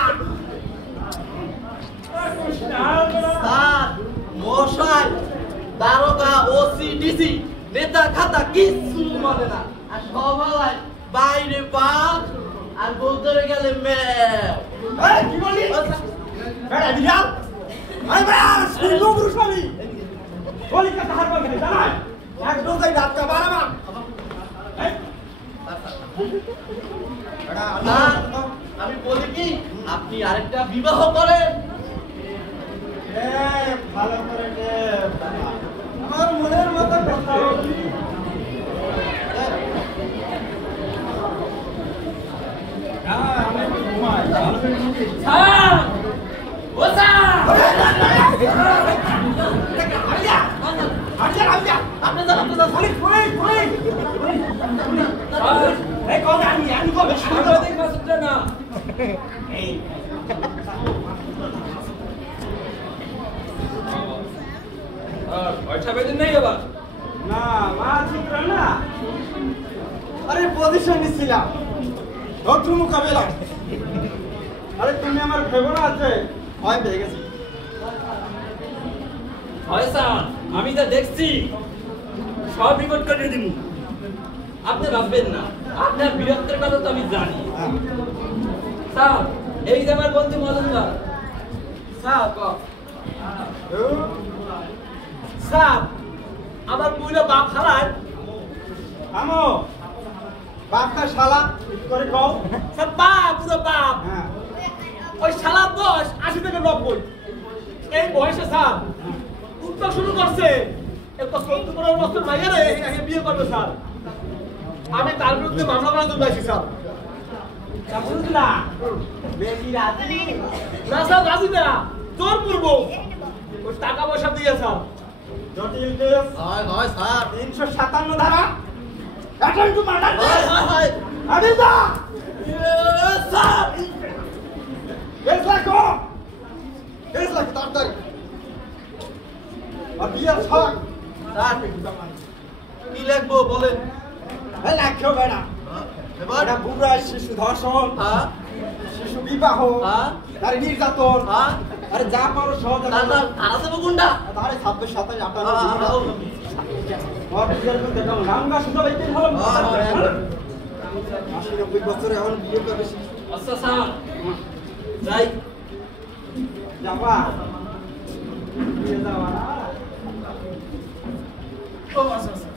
স্যার মশাই দারোগা ওসি ডিসি নেতা খাতা কিচ্ছু মানে না, আর সবাই বাইরে পাক আর বলতে গেলে ম্যাম। এই কি বলি বেড়া দিলাম আরে বেড়া শুনলো পুরুষ আমি বলি কা তাহার পাখে জানাই একদম তাই রাত কা 12 মান। এই বেড়া স্যার, আমি বলি কি আপনি আরেকটা বিবাহ করেন। ভালো করে দে আমার মনের মতো কথা বলি। স্যার ও স্যার আপনি যান, আপনি যান। সাংবাদিক মাসুদরা না পয়সা বেদিন নেই আবার না মা চিত্রা না, আরে পজিশন নিছিলাম শত্রু মোকাবেলা। আরে তুমি আমার ভেবো না আছে ভয় পেয়ে গেছি। হয় স্যার, আমি যা দেখছি সব রিপোর্ট করে দিব। আপনি ভাববেন না, আপনার বীরত্বের কথা তো আমি জানি। স্যার এই যে আমার বন্ধু মজুমদার। স্যার স্যার আমার পুরো বাপ হারায় আমো বাপটা শালা করে কও স্যার বাপ পুরো বাপ। ওই শালার বয়স 80 থেকে 90। এই বয়সে স্যার উত্তর শুরু করছে একটা 14-15 বছর মাইয়ারে বিয়ে করবে স্যার। আমি তার বিরুদ্ধে মামলা করার জন্য আছি স্যার। বুঝলি না বেশি রাজি না স্যার, রাজি না জোর করবো ওই টাকা পয়সা দিয়ে স্যার। জটিল কেস হয় হয় স্যার। 357 ধারা অ্যাটেম্প টু মার্ডার। হয় হয় হয়। আমি যা স্যার কেস লাগো, কেস লাগো তাড়াতাড়ি। আর বিয়ার ছাড় স্যার কি লিখবো বলেন। এই লাগো বেড়া এবার এটা বুড়া শিশু ধর্ষণ, হ্যাঁ শিশু বিবাহ, হ্যাঁ আরে নির্যাতন, হ্যাঁ আরে যা পারো সব দাদা ধারা দেবো কোনটা। তারে 26 27 হ্যাঁ, 58 নামগা শুধু বাইতে হলো 80-90 বছরে এখন বিয়ে করবে আচ্ছা স্যার যাই। যাবা বিয়ে যাওয়া না। ও আচ্ছা আচ্ছা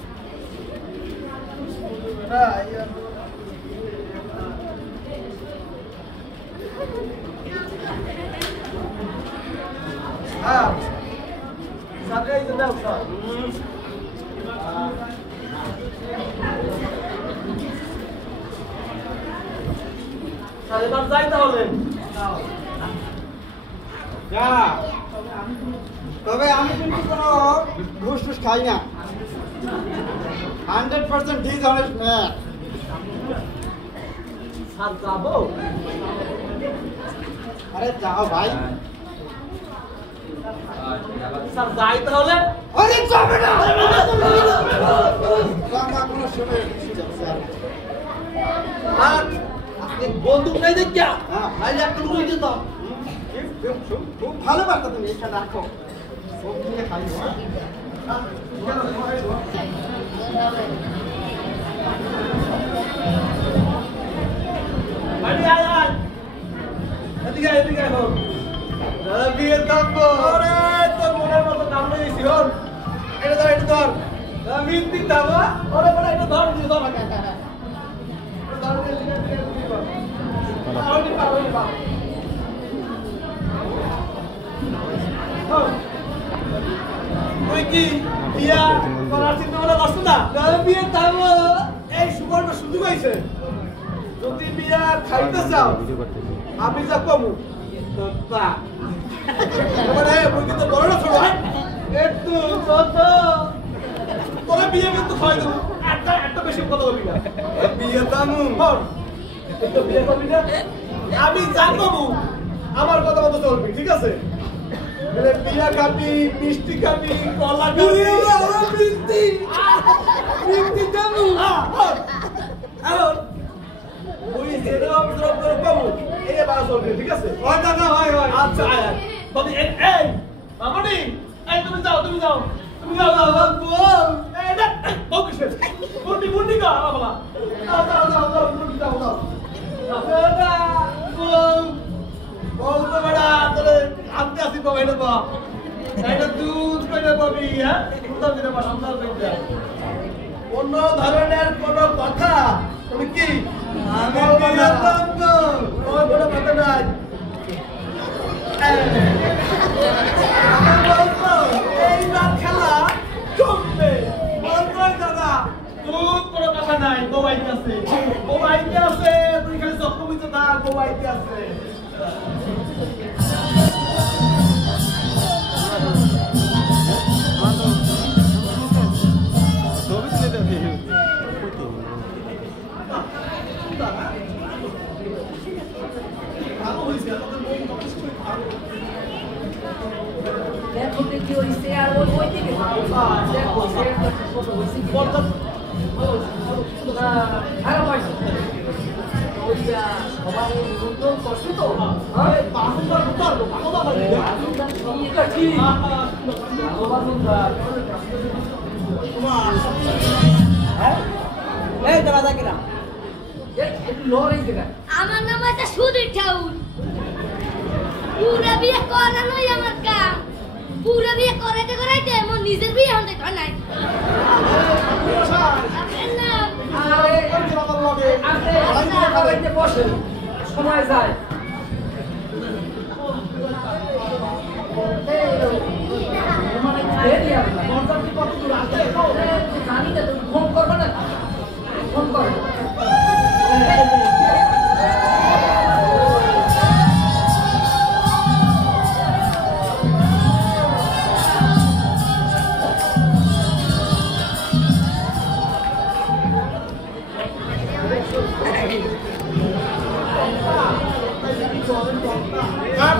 হ্যাঁ সাথে এই দাও স্যার। স্যার এবার যাই তাহলে। যা তবে আমি কিন্তু কোনো ঘুষ টুস খাই না, 100% ডিসঅনেস্ট ম্যান। স্যার যাবো? আরে যাও ভাই। স্যার যাই তাহলে। আরে যাবে না বাবা কোনো শুনে স্যার। আর আপনি বন্দুক নাই দেখিয়া হ্যাঁ নাইলে একটা লুই দিতাম। খুব ভালো বার্তা তুমি এখানে রাখো, সব কিনে খাই। বিয়ে থাকবো তোর মনের মতো নাম নিয়েছি হন। এটা ধর এটা ধর মিথ্যি দাম ওরে বলে এটা ধর দিয়ে ধর তুই কি বিয়া করার চিন্তা ভাবনা করছো না? বিয়ে তাহলে এই সুবর্ণ সুযোগ হয়েছে। যদি বিয়া খাইতে চাও আমি যা কমু তা মানে মুই কিন্তু বড় না ছোট একটু ছোট তোরা বিয়ে কিন্তু খাই দেবো একটা বেশি কথা বলবি না। বিয়ে দামু তো বিয়ে করবি না আমি যা কমু আমার কথা মতো চলবি ঠিক আছে? বিয়া খাবি মিষ্টি খাবি কলা খাবি মিষ্টি মিষ্টি খাবো এখন ওই যেটা অবসর করে পাবো এই বাস চলবে ঠিক আছে? হয় দাদা হয় হয় আচ্ছা তবে এই মামনি এই তুমি যাও তুমি যাও তুমি যাও যাও যাও এই না বউ কিসে মুন্ডি মুন্ডি কা বাবা যাও যাও যাও যাও মুন্ডি যাও যাও দাদা বউ তো বড়া তোরে আনতে আসি বাবা এটা বা এটা দুধ করে পাবি হ্যাঁ সুন্দর করে বা সুন্দর করে অন্য ধরনের কোন কথা তুমি কি আমি বললাম তো ওই বড় কথা নাই এই না খেলা চলবে বলতোই দাদা দুধ কোনো কথা নাই মোবাইল আছে তুই খালি যখন বুঝতে থাক মোবাইল আছে দেখো কি হইছে আর ওই ওই থেকে দেখো শেয়ার করতে কত হইছে কি আরে ভাই ওইটা সবাই নিমন্ত্রণ করছে তো হ্যাঁ বাসুদার উত্তর কথা বলে বাসুদার এটা ঠিক বাসুদার হ্যাঁ এই দাদা দেখে না একটু লড়াই দেখা আমার নাম আছে সুধীর ঠাকুর। পুরা বিয়ে করানোই আমার কাম। পুরা বিয়ে করাইতে করাইতে আমার নিজের বিয়ে হতে হয় নাই। বসে সময় যায় জানি না তুমি ফোন করবে না ফোন করো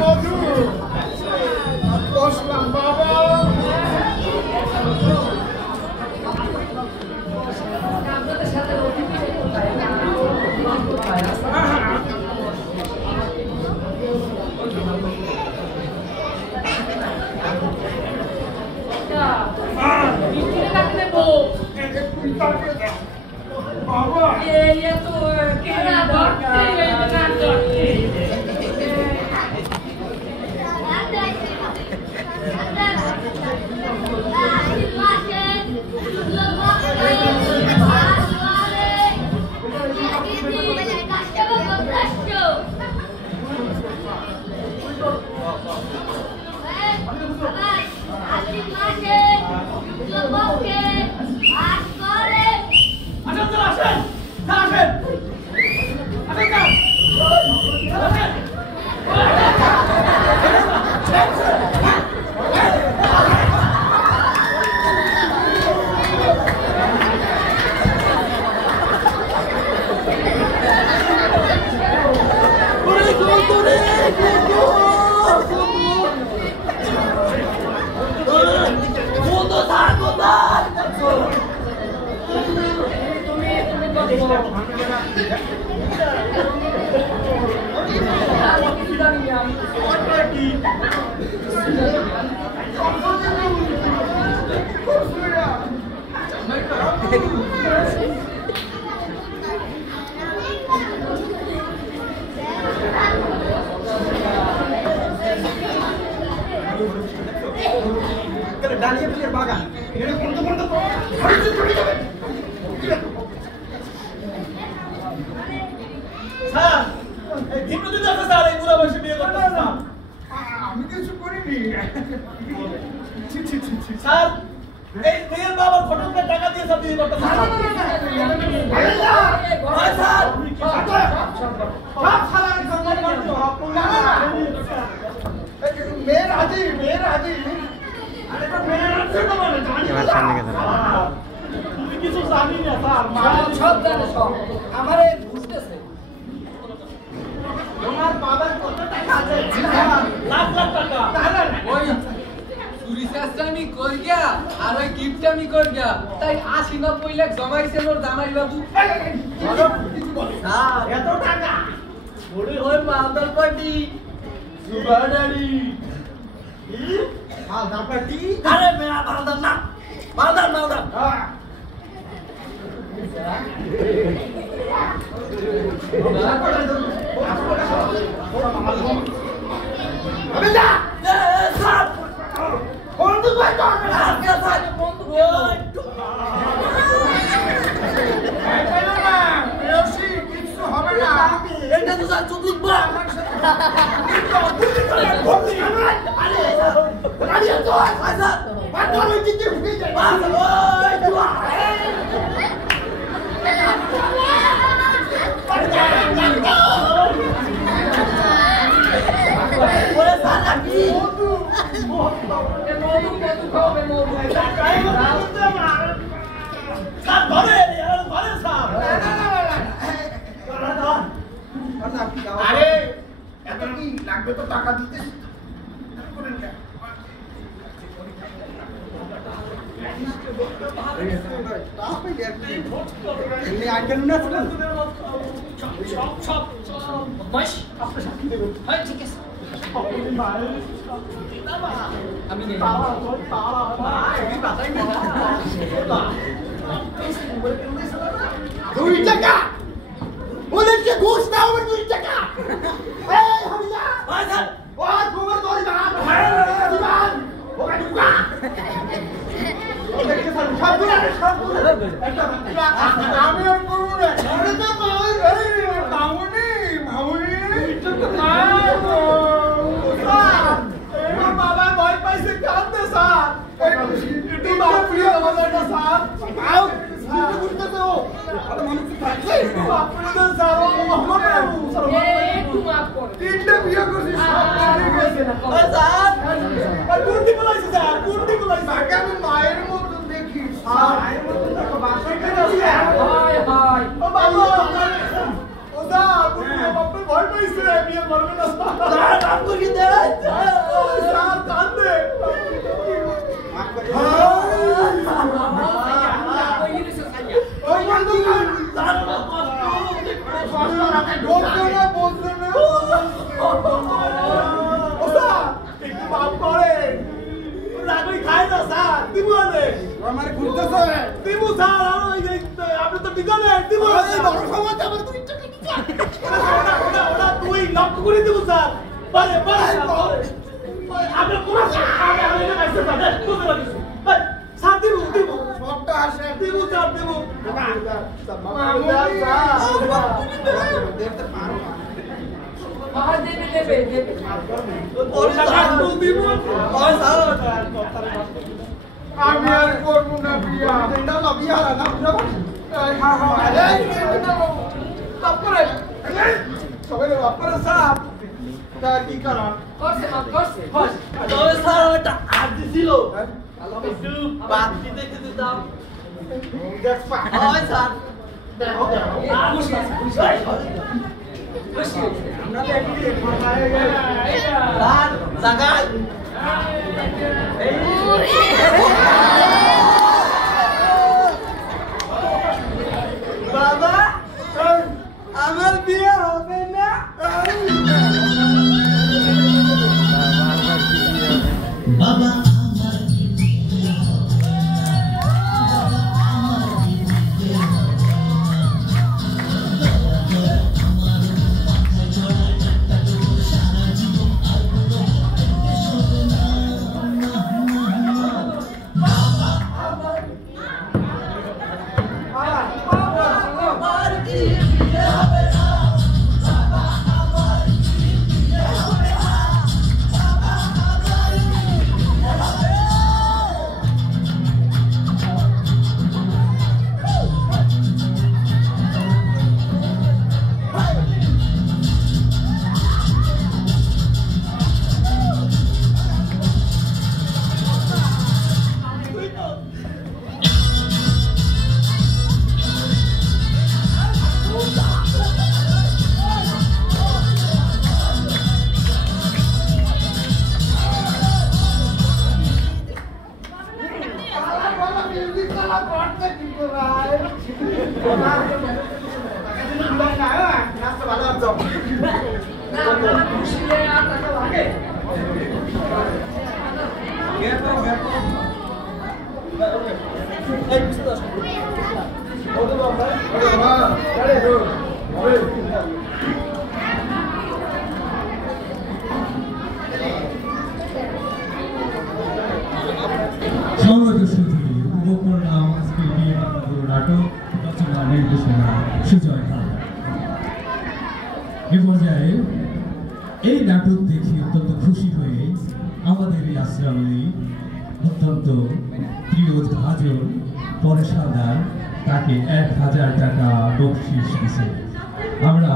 বন্ধু বসলাম বাবা আপনাদের সাথে অতিথি কোথায় কোথায় বাবা এই তো কেনা দরকার না ডালিয়া ফুলের বাগান এখানে কোন তো স্যার এই ভিন্ন দিন আছে স্যার এই বুড়া বয়সে বিয়ে করতে না আমি কিছু করিনি স্যার এই মেয়ের বাবার ফটোকে টাকা দিয়ে সব দিয়ে করতে স্যার মেয়ের হাজি আরে তো মেয়ের আছে তো মানে তুমি কিছু জানি না স্যার সব জানে সব আমারে বুঝতেছে ওনার বাবার কত টাকা আছে লাখ লাখ টাকা ওই চুরি চাষামি কর গিয়া আর ওই গিফটামি কর গিয়া তাই 80-90 লাখ জমাইছেন ওর জামাই বাবু। এত টাকা মনে হয় মালদার পার্টি সুবাডারি মালদার পার্টি আরে মেয়া মালদার না মালদার বন্ধু ভাই বন্ধু কিছু হবে না এটা তো স্যার চুপ লিখবা আরে এত কি লাগবে তো টাকা দিতে আমি নেই 2 টাকা ওদেরকে ঘুষ দাও 2 টাকা এই হামিদা ও তোমার দড়ি বাগান দিবান ওকে ঢুকা আমি আর করবো না আরে তো মামুনি আমার বাবা ভয় পাইছে কাঁদতে স্যার একটু মাফ করে আমাদের স্যার আও বুঝতে তো আরে মানুষ থাকছে আপনাদের স্যার একটু মাফ করে তিনটা বিয়ে করছিস সব ঠিক হয়েছে না স্যার কুর্তি বলাইছে স্যার কুর্তি বলাইছে তাকে আমি মায়ের মতো দেখি মায়ের মতো দেখো বাসায় কেন হায় হায় ও বাবা ও স্যার আপনি ভয় পাইছে বিয়ে করবে না স্যার নাম করে দে স্যার কান্দে ওই বন্ধু স্যার বলতো না ও স্যার একটু মাফ করে রাগই খায় না স্যার দিবু আনে আমার ঘুরতেছে দিবু স্যার আর ওই আপনি তো বিকালে দিবু এই বড় সমাজ আমার 2 টাকা দিতে ওটা তুই লক্ষ্য করে দিবু স্যার বারে আপনি কোন আমি এটা কাছে স্যার বুঝতে পারিস স্যার দিবু সবটা আসে দিবু স্যার দিবু দেখতে পারো না বাবা দেবে ওর টাকা দিবু ওই স্যার আমি আর করবো না বিয়া এটা না বিয়া না তারপরে সবাই আপনারা সাপ তা কি কারণ করছে মাফ করছে তবে স্যার ওটা আর দিছিল একটু বাদ দিতে দিতাম দেখ পা হয় স্যার আমরা তো একদিন মাথায় গেল স্যার জাগায় বাবা আমার বিয়ে হবে না বাবা এই পিছনে আসো ওটা বাবা সম্মানিত সুধী উপভোগ করলাম আজকে বিয়ে নাটক রচনা নির্দেশনা সুজয় হালদার। এ পর্যায়ে এই নাটক দেখে অত্যন্ত খুশি হয়ে আমাদের এই আশ্রমে অত্যন্ত প্রিয় ভাজন পরেশ হালদার তাকে 1000 টাকা বকশিস দিছে। আমরা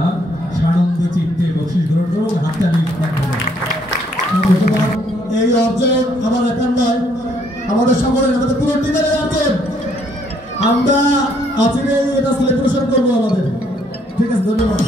সানন্দ চিত্তে বকশিস গ্রহণ করব, হাততালির মাধ্যমে। এই অর্জন আমার একার নয়, আমাদের সকলের, আমাদের পুরো টিমের অর্জন। আমরা আজকে এটা সেলিব্রেশন করবো আমাদের। ঠিক আছে, ধন্যবাদ।